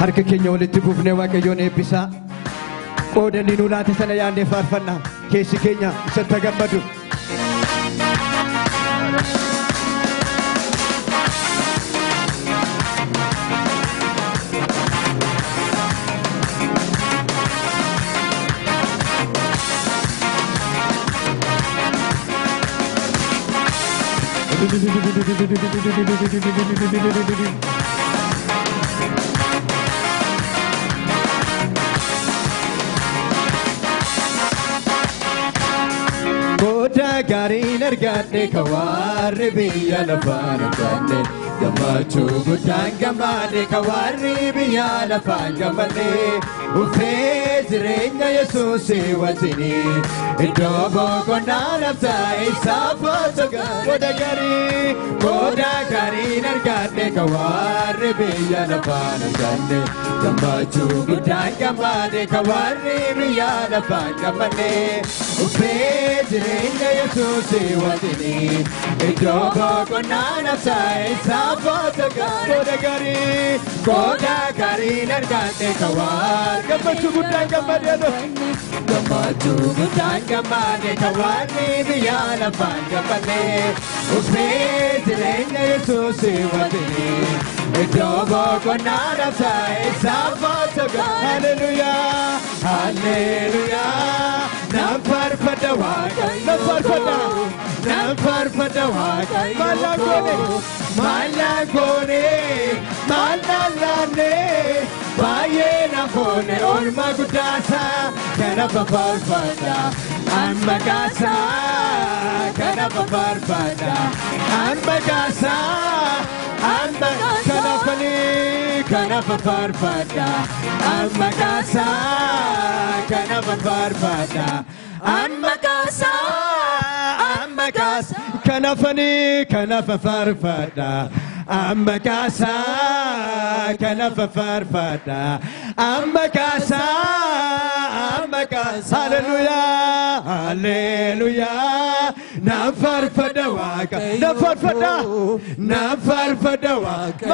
harka keenya walitti buufnee waaqayyoon eebbisaa qoodanii nu laate sana yaadnee faarfannaa keessi keenya isatti gammadu. Koda garin argadne kawarri biya lafan argadne Gamachu gudan gamade kawarri biya lafan gamane Ufe zirenya Yesusi wazini Idobo konana ta isafa toga Koda garin argadne kawarri biya lafan argadne Gamachu gudan gamade kawarri biya lafan gamane Ufe zirenya Yesusi wazini Idobo konana ta isafa toga Koda garin argadne kawarri Gamachu gudan gamade Gamachu gudan gamade kawarri biya lafan gamane Ufe zirenya Yesusi wazini Idobo konana ta isafa toga Hallelujah, Hallelujah Namparfada wakai Namparfada wakai Malagone Baye na phone orma gudasa Kana parfada Ambagasa Kana parfada Ambagasa Kana parfada Ambagasa Kana parfada Ambagasa Kana parfada Ambagasa Kana parfada Ambagasa Hallelujah Hallelujah Namparfada wakai Namparfada wakai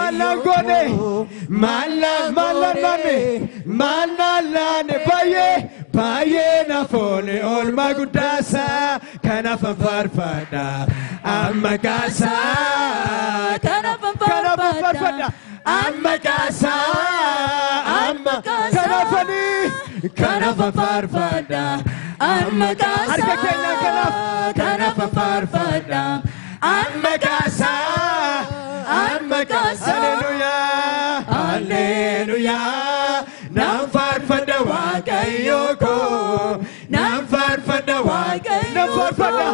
Malane Baye na phone orma gudasa Kana parfada Ambagasa Kana parfada Ambagasa Kana parfada Ambagasa Kana parfada Ambagasa Hallelujah Hallelujah Namparfada wakai yoko Namparfada wakai Namparfada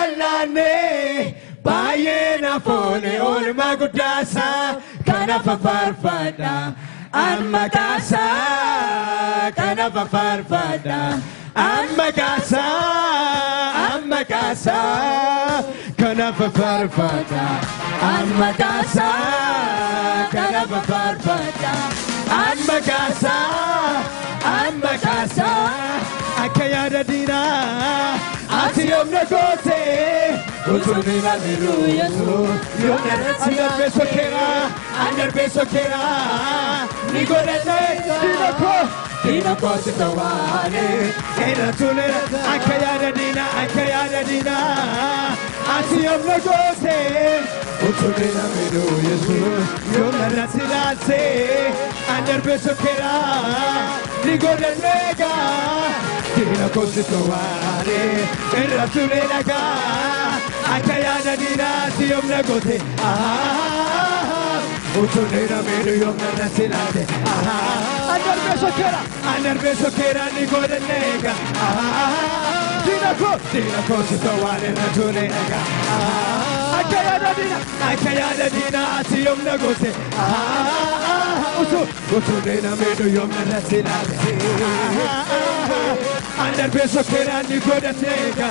Malalane Baye na phone orma gudasa Kana parfada Ambagasa Kana parfada Ambagasa Kana parfada Ambagasa Kana parfada Ambagasa Akayada dina Asiyom negote Utunina miru Yesu Under besokera Nigorete Dinako sitawane Era tulera Akayada dina Asiyom negote Utunina miru Yesu Yonaratsilase Under besokera Nigorete Dinako sitawane Era tulera Akayada dina Asiyom negote Utunina miru Yonaratsilase Under besokera Nigorenega Dinako sitawane Ratulera Akayada dina Asiyom negote Utunina miru Yonaratsilase Under besokera Nigorenega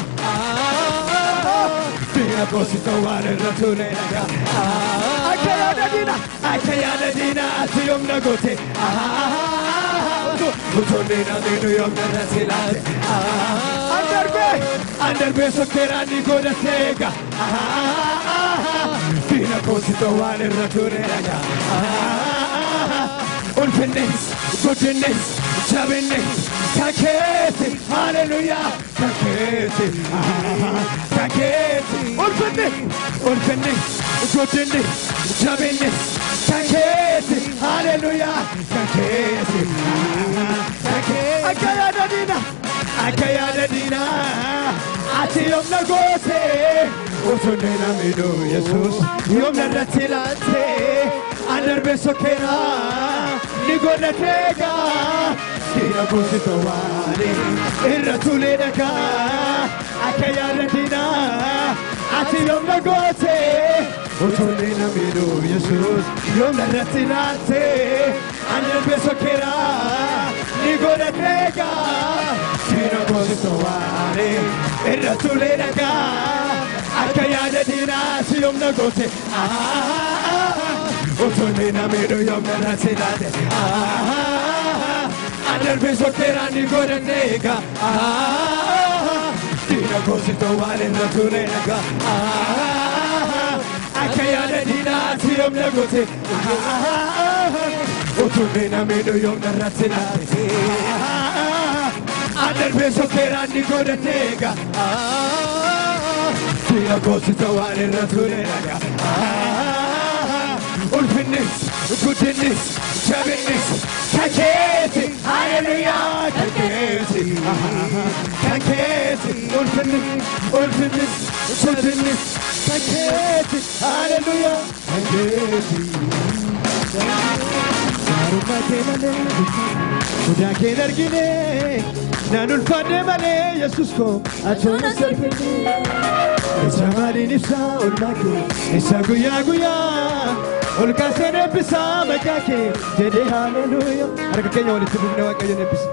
Dinako sitawane Ratulera Akayada dina Asiyom negote Utunina miru Yonaratsilase Under besokera Nigorenega كوسيتو وان الرتوني رجع والفنس قدنس شابنس كاكيتي هاليلويا كاكيتي كاكيتي والفنس قدنس شابنس كاكيتي هاليلويا كاكيتي أكيا دينا أتي يوم نغوتي وسننا ميدو يسوس يوم نرتلاتي أندر بسوكينا نيغونا تيغا كينا بوسي توالي الرسولي نكا أكيا دينا أتي يوم نغوتي وسننا ميدو يسوس يوم نرتلاتي أندر بسوكينا نيغونا تيغا كينا بوسي توالي الرسولي نكا أكيا دينا يوم نغوتي وتونينا ميرو يوم نرسلاتي أندر بسوكينا نيغونا تيغا كينا بوسي توالي الرسولي نكا أكيا دينا يوم نغوتي وتونينا ميرو يوم نرسلاتي أندر بسوكينا نيغونا تيغا كينا بوسي توالي الرسولي نكا والفنس وقدنس شابنس كاكيتي هاليلويا كاكيتي كاكيتي والفنس وقدنس كاكيتي هاليلويا كاكيتي ودا كين ارغيني نانو الفادي مالي يسوسكو اتونا سلفني اسمالي نفسا والماكي نسا غيا غيا والكاسين بسا مكاكي جدي هاليلويا اركا كينيا ولي تبغي نواكا ينبس